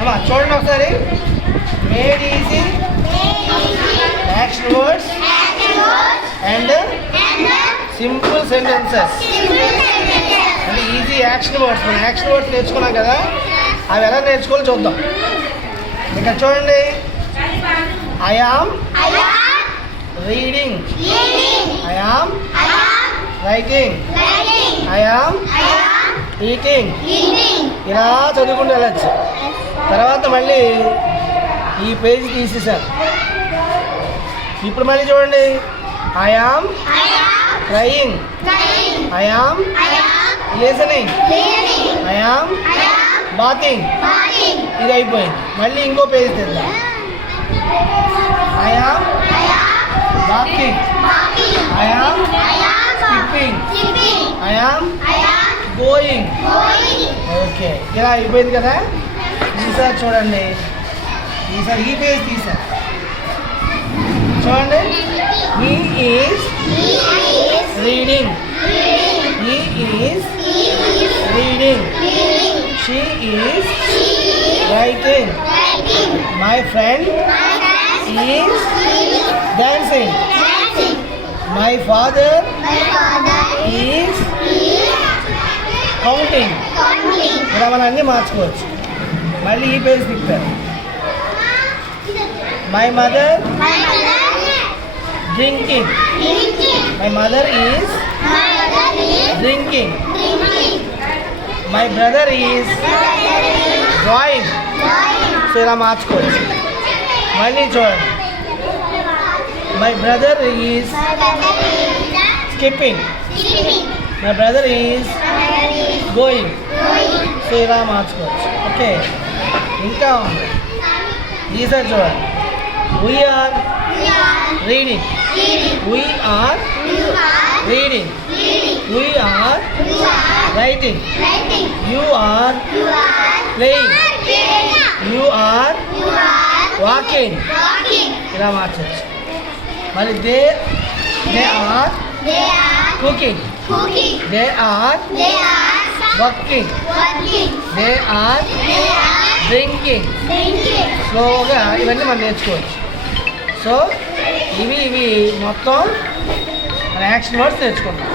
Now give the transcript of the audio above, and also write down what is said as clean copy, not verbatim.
అమ్మా చూడండి ఒకసారి. Made easy action words and simple sentences. అంటే ఈజీ యాక్షన్ వర్డ్స్. మనం యాక్షన్ వర్డ్స్ నేర్చుకున్నాం కదా, అవి ఎలా నేర్చుకోవాలో చూద్దాం. ఇక్కడ చూడండి. I yam reading, I am writing, I am eating. ఇలా చదువుకుంటూ వెళ్ళచ్చు. తర్వాత మళ్ళీ ఈ పేజ్ తీసేసాను. ఇప్పుడు మళ్ళీ చూడండి. I am crying, I am listening, I am bathing. ఇది అయిపోయింది. మళ్ళీ ఇంకో పేజ్ తెద్దాం. I am walking, I am skipping, I am going. Okay, ఇలా అయిపోయింది కదా. ఈసారి చూడండి. ఈసారి ఈ పేజ్ తీసా చూడండి. He is reading, he is reading, she is writing, my friend is dancing, my father is counting. ఇలా మనం అన్నీ మార్చుకోవచ్చు. మళ్ళీ ఈ పేజ్ తిప్పారు. My mother drinking, my mother is drinking, my brother is drawing. So ఇలా మార్చుకోవచ్చు. మళ్ళీ చూడండి. My brother is skipping, my brother is going. So ఇలా మార్చుకోవచ్చు. ఓకే, ఇంకా ఉంది. ఈసారి చూడండి. We are reading, we are reading, we are writing, you are playing, you are walking. ఇలా మార్చవచ్చు. మళ్ళీ they are cooking, they are working, they are drinking. స్లోగా ఇవన్నీ మనం నేర్చుకోవచ్చు. సో ఇవి మొత్తం మన యాక్షన్ వర్డ్స్ నేర్చుకుంటాం.